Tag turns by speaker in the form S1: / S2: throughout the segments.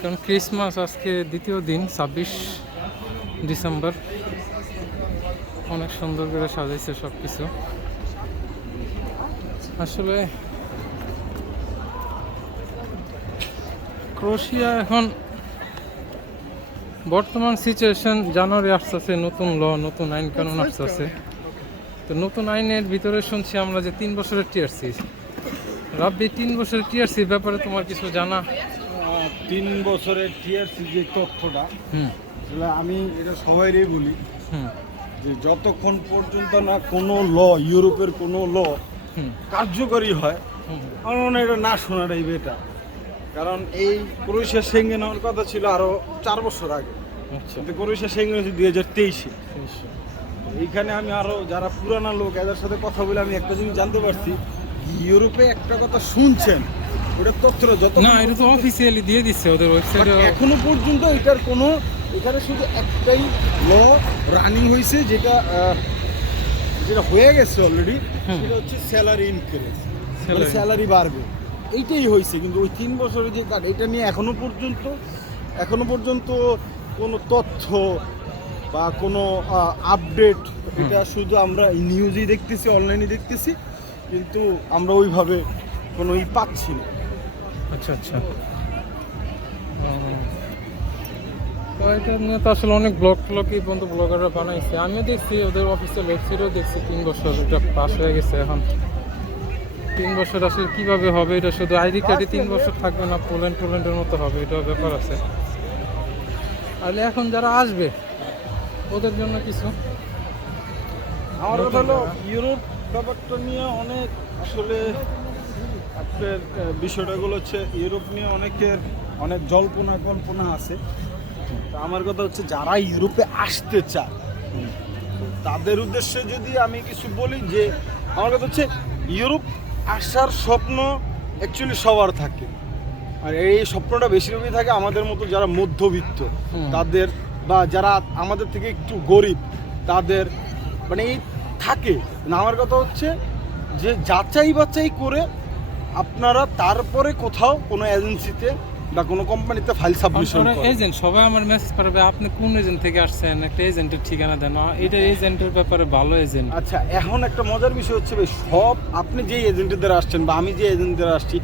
S1: কারণ ক্রিসমাস আজকে দ্বিতীয় দিন ছাব্বিশ ডিসেম্বর। অনেক সুন্দর করে সাজাইছে সব কিছু আসলে ক্রোশিয়া এখন বর্তমান সিচুয়েশন জানুয়ারি আসতেছে নতুন ল নতুন আইন কানুন আসতেছে। তো নতুন আইনের ভিতরে শুনছি আমরা যে তিন বছরের টিআরসি রাব্বি তিন বছরের টিআরসি ব্যাপারে তোমার কিছু জানা?
S2: তিন বছরের টিআরসি যে তথ্যটা
S1: হুম।
S2: আমি এটা সবাইরই বলি যে যতক্ষণ পর্যন্ত না কোনো ল ইউরোপের কোনো ল কার্যকরী হয় আমার এটা না শোনাটাই বেটার কারণ এই ক্রোয়েশিয়া সেঙ্গেন হওয়ার কথা ছিল আরও চার বছর আগে।
S1: আচ্ছা।
S2: কিন্তু ক্রোয়েশিয়া সেঙ্গেন হয়েছে দুই হাজার তেইশে। এইখানে আমি আরও যারা পুরানা লোক এদের সাথে কথা বলে আমি একটা জিনিস জানতে পারছি। ইউরোপে একটা কথা শুনছেন ওটা তথ্যটা যত
S1: না এটা তো অফিসিয়ালি দিয়ে দিচ্ছে ওদের ওয়েবসাইটে
S2: এখনও পর্যন্ত এটার কোনো এখানে শুধু একটাই ল রানিং হয়েছে যেটা যেটা হয়ে গেছে অলরেডি সেটা হচ্ছে স্যালারি ইনক্রিজ স্যালারি বাড়বে। এইটাই হয়েছে কিন্তু ওই তিন বছরের যে কার্ড এটা নিয়ে এখনও পর্যন্ত এখনও পর্যন্ত কোনো তথ্য বা কোনো আপডেট এটা শুধু আমরা নিউজেই দেখতেছি অনলাইনে দেখতেছি। কিন্তু আমরা ওইভাবে কোনো ই পাচ্ছি না।
S1: আচ্ছা আচ্ছা। তো এটা নিয়ে তো আসলে অনেক ব্লগ ট্লগ এই পর্যন্ত ব্লগাররা বানাইছে। আমিও দেখছি ওদের অফিসের ওয়েবসাইটেও দেখছি তিন বছর এটা পাস হয়ে গেছে এখন। তিন বছর আসলে কীভাবে হবে এটা শুধু আইডি কার্ডে তিন বছর থাকবে না পোল্যান্ড টোল্যান্ডের মতো হবে এটা ব্যাপার আছে। তাহলে এখন যারা আসবে ওদের জন্য কিছু
S2: আমার কথা হলো ইউরোপ ব্যাপারটা নিয়ে অনেক আসলে আপনার বিষয়টাগুলো হচ্ছে ইউরোপ নিয়ে অনেকের অনেক জল্পনা কল্পনা আছে। তা আমার কথা হচ্ছে যারা ইউরোপে আসতে চায় তাদের উদ্দেশ্যে যদি আমি কিছু বলি যে আমার কথা হচ্ছে ইউরোপ আসার স্বপ্ন অ্যাকচুয়ালি সবার থাকে। আর এই স্বপ্নটা বেশিরভাগই থাকে আমাদের মতো যারা মধ্যবিত্ত তাদের বা যারা আমাদের থেকে একটু গরিব তাদের মানে এই থাকে। আমার কথা হচ্ছে যে যাচাই বাছাই করে আপনারা তারপরে কোথাও কোনো এজেন্সিতে বা কোনো কোম্পানিতে ফাইল সাবমিশন করেন।
S1: এজেন্ট সবাই আমার মেসেজ পারবে আপনি কোন এজেন্ট থেকে আসছেন? একটা এজেন্টের ঠিকানা দেন। এটা এজেন্টের ব্যাপারে ভালো এজেন্ট
S2: আচ্ছা এখন একটা মজার বিষয় হচ্ছে ভাই সব আপনি যে এজেন্টের দ্বারা আসছেন বা আমি যে এজেন্টের দ্বারা আসছি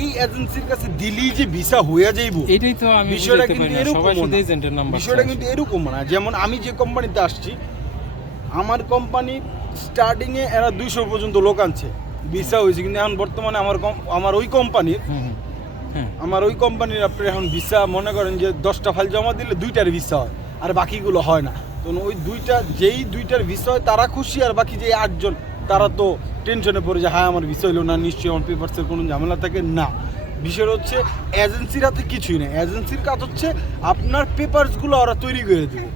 S2: এই এজেন্সির কাছে দিলি যে ভিসা হয়ে যাইব
S1: এটাই তো আমি
S2: বিষয়টা কিন্তু এরকম
S1: এজেন্টের নাম্বার
S2: বিষয়টা কিন্তু এরকম না। যেমন আমি যে কোম্পানিতে আসছি আমার কোম্পানি স্টার্টিং এ এরা দুইশো পর্যন্ত লোক আনছে। ভিসা হয়েছে কিন্তু এখন বর্তমানে আমার আমার ওই কোম্পানির
S1: হ্যাঁ
S2: আমার ওই কোম্পানির আপনি এখন ভিসা মনে করেন যে দশটা ফাইল জমা দিলে দুইটার ভিসা হয় আর বাকিগুলো হয় না। তো ওই দুইটা যেই দুইটার ভিসা হয় তারা খুশি আর বাকি যে আটজন তারা তো টেনশনে পড়ে যে হ্যাঁ আমার ভিসা হইল না নিশ্চয়ই আমার পেপারসের কোনো ঝামেলা থাকে। না। বিষয় হচ্ছে এজেন্সির হাতে কিছুই না এজেন্সির কাজ হচ্ছে আপনার পেপারসগুলো ওরা তৈরি করে দেবে।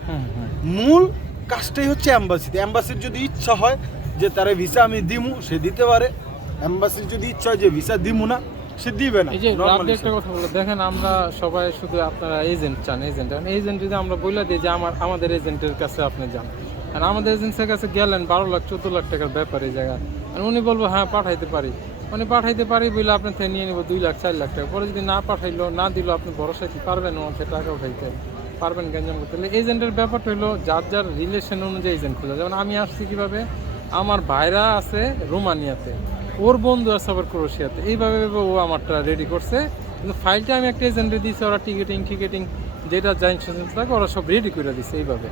S2: মূল কাজটাই হচ্ছে অ্যাম্বাসিতে। অ্যাম্বাসির যদি ইচ্ছা হয় যে তারা ভিসা আমি দিমু সে দিতে পারে। অ্যাম্বাসির যদি ইচ্ছা হয় যে ভিসা দিমু না সে দিবে না
S1: এই যে রাব্বি একটা কথা বলে দেখেন আমরা সবাই শুধু আপনারা এজেন্ট চান এজেন্ট এজেন্ট যদি আমরা বলে দিই যে আমার আমাদের এজেন্টের কাছে আপনি যান। আর আমাদের এজেন্সির কাছে গেলেন বারো লাখ চোদ্দ লাখ টাকার ব্যাপার এই জায়গায়। আর উনি বলব হ্যাঁ পাঠাইতে পারি। উনি পাঠাইতে পারি বলে আপনি থেকে নিয়ে নিব দুই লাখ চার লাখ টাকা। পরে যদি না পাঠাইলো না দিল আপনি ভরসা কি পারবেন ওনার থেকে টাকা উঠাইতে? পারবেন গ্যাঞ্জাম করতে। হলে এজেন্টের ব্যাপারটা হলো যার যার রিলেশন অনুযায়ী এজেন্ট খোঁজা যেমন আমি আসছি কীভাবে? আমার ভাইরা আছে রোমানিয়াতে। ওর বন্ধু আছে আবার ক্রোশিয়াতে এইভাবে এইভাবে ও আমারটা রেডি করছে। কিন্তু ফাইলটা আমি একটা এজেন্টে দিয়েছি, ওরা টিকিটিং টিকেটিং যেটা ইন্স্যুরেন্স থাকে ওরা সব রেডি করে দিছে এইভাবে।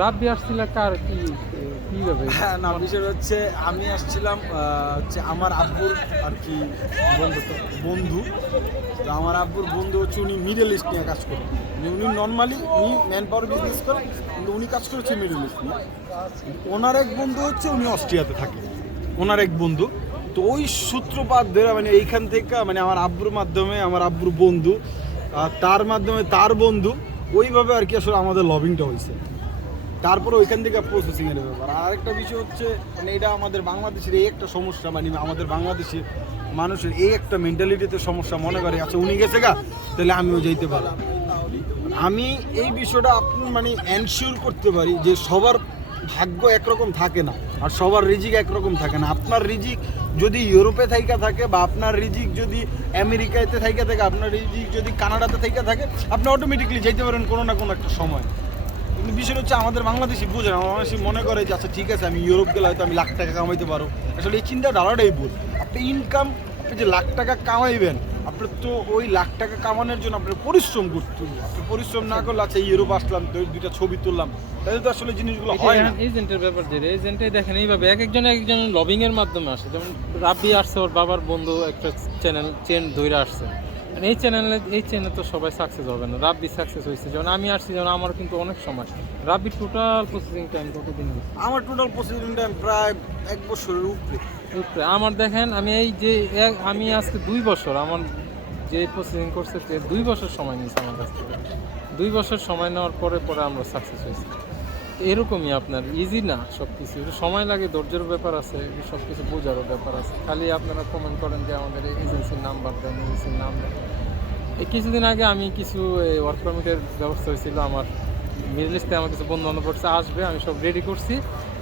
S1: রাব্বি আসছিল কার কি, কীভাবে?
S2: হ্যাঁ না, বিষয় হচ্ছে আমি আসছিলাম হচ্ছে আমার আব্বুর আর কি বন্ধু বন্ধু। তো আমার আব্বুর বন্ধু হচ্ছে উনি মিডল ইস্ট নিয়ে কাজ করেন উনি নর্মালি উনি ম্যান পাওয়ার বিজনেস করেন কিন্তু উনি কাজ করেছে মিডল ইস্ট নিয়ে। ওনার এক বন্ধু হচ্ছে উনি অস্ট্রিয়াতে থাকে। ওনার এক বন্ধু। তো ওই সূত্রপাত ধরে মানে এইখান থেকে মানে আমার আব্বুর মাধ্যমে আমার আব্বুর বন্ধু তার মাধ্যমে তার বন্ধু ওইভাবে আর কি আসলে আমাদের লবিংটা হয়েছে। তারপরে ওইখান থেকে প্রসেসিং এর ব্যাপার। আর একটা বিষয় হচ্ছে মানে এটা আমাদের বাংলাদেশের এই একটা সমস্যা মানে আমাদের বাংলাদেশের মানুষের এই একটা মেন্টালিটিতে সমস্যা মনে করে আচ্ছা উনি গেছে গা, তাহলে আমিও যেতে পারলাম আমি এই বিষয়টা আপনি মানে এনশিওর করতে পারি যে সবার ভাগ্য একরকম থাকে না আর সবার রিজিক একরকম থাকে না। আপনার রিজিক যদি ইউরোপে থাইকা থাকে বা আপনার রিজিক যদি আমেরিকাতে থাইকা থাকে, আপনার রিজিক যদি কানাডাতে থাইকা থাকে, আপনি অটোমেটিকলি যেতে পারেন কোনো না কোনো একটা সময়। কিন্তু বিষয় হচ্ছে আমাদের বাংলাদেশি বুঝে না বাংলাদেশি মনে করে যে আচ্ছা ঠিক আছে, আমি ইউরোপ গেলে হয়তো আমি লাখ টাকা কামাইতে পারো আসলে এই চিন্তা ডালাটাই ভুল। আপনি ইনকাম আপনি যে লাখ টাকা কামাইবেন আপনার তো ওই লাখ টাকা কামানোর জন্য আপনার পরিশ্রম করতে হবে। আপনি পরিশ্রম না করলে আচ্ছা ইউরোপ আসলাম তো দুইটা ছবি তুললাম। তাহলে তো আসলে জিনিসগুলো হয় না।
S1: এজেন্টের ব্যাপার যে এজেন্টে দেখেন এইভাবে এক একজন এক একজন লবিং এর মাধ্যমে আসে। যেমন রাব্বি আসছে ওর বাবার বন্ধু একটা চ্যানেল চেন ধইরা আসছে। আর এই চ্যানেলে এই চ্যানেলে তো সবাই সাকসেস হবে না। রাব্বি সাকসেস হয়েছে যেমন আমি আসছি যেমন আমার কিন্তু অনেক সময়। রাব্বির টোটাল প্রসেসিং টাইম কতদিন
S2: আমার টোটাল প্রসিডিং টাইম প্রায় এক বছরের উপরে।
S1: আমার দেখেন, আমি এই যে আমি আজকে দুই বছর আমার যে প্রসেসিং করছে দুই বছর সময় নিয়েছে আমার কাছ থেকে। দুই বছর সময় নেওয়ার পরে পরে আমরা সাকসেস হয়েছি। এরকমই আপনার ইজি না সব কিছু সময় লাগে, ধৈর্যের ব্যাপার আছে সব কিছু বোঝারও ব্যাপার আছে। খালি আপনারা কমেন্ট করেন যে আমাদের এজেন্সির নাম্বার দেন এজেন্সির নাম দেন। এই কিছুদিন আগে আমি কিছু ওয়ার্ক পারমিটের ব্যবস্থা হয়েছিল আমার। মিডল ইস্টে আমার কিছু বন্ধু বান্ধব আসবে, আমি সব রেডি করছি।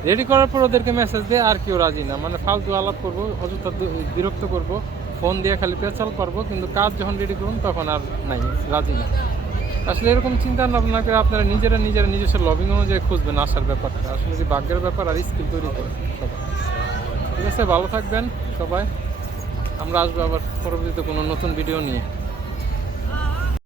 S1: রেডি করার পর ওদেরকে মেসেজ দিয়ে আর কেউ রাজি না। মানে ফালতু আলাপ করব, অযথা বিরক্ত করব ফোন দিয়ে খালি পেঁচাল পারব কিন্তু কাজ যখন রেডি করুন, তখন আর নাই, রাজি না। আসলে এরকম চিন্তা ভাবনা করে আপনারা নিজেরা নিজেরা নিজস্ব লবিং অনুযায়ী খুঁজবেন আসার ব্যাপারটা। আসলে যে ভাগ্যের ব্যাপার আর স্কিল তৈরি করে সবাই। ঠিক আছে, ভালো থাকবেন সবাই। আমরা আসব আবার পরবর্তীতে কোনো নতুন ভিডিও নিয়ে।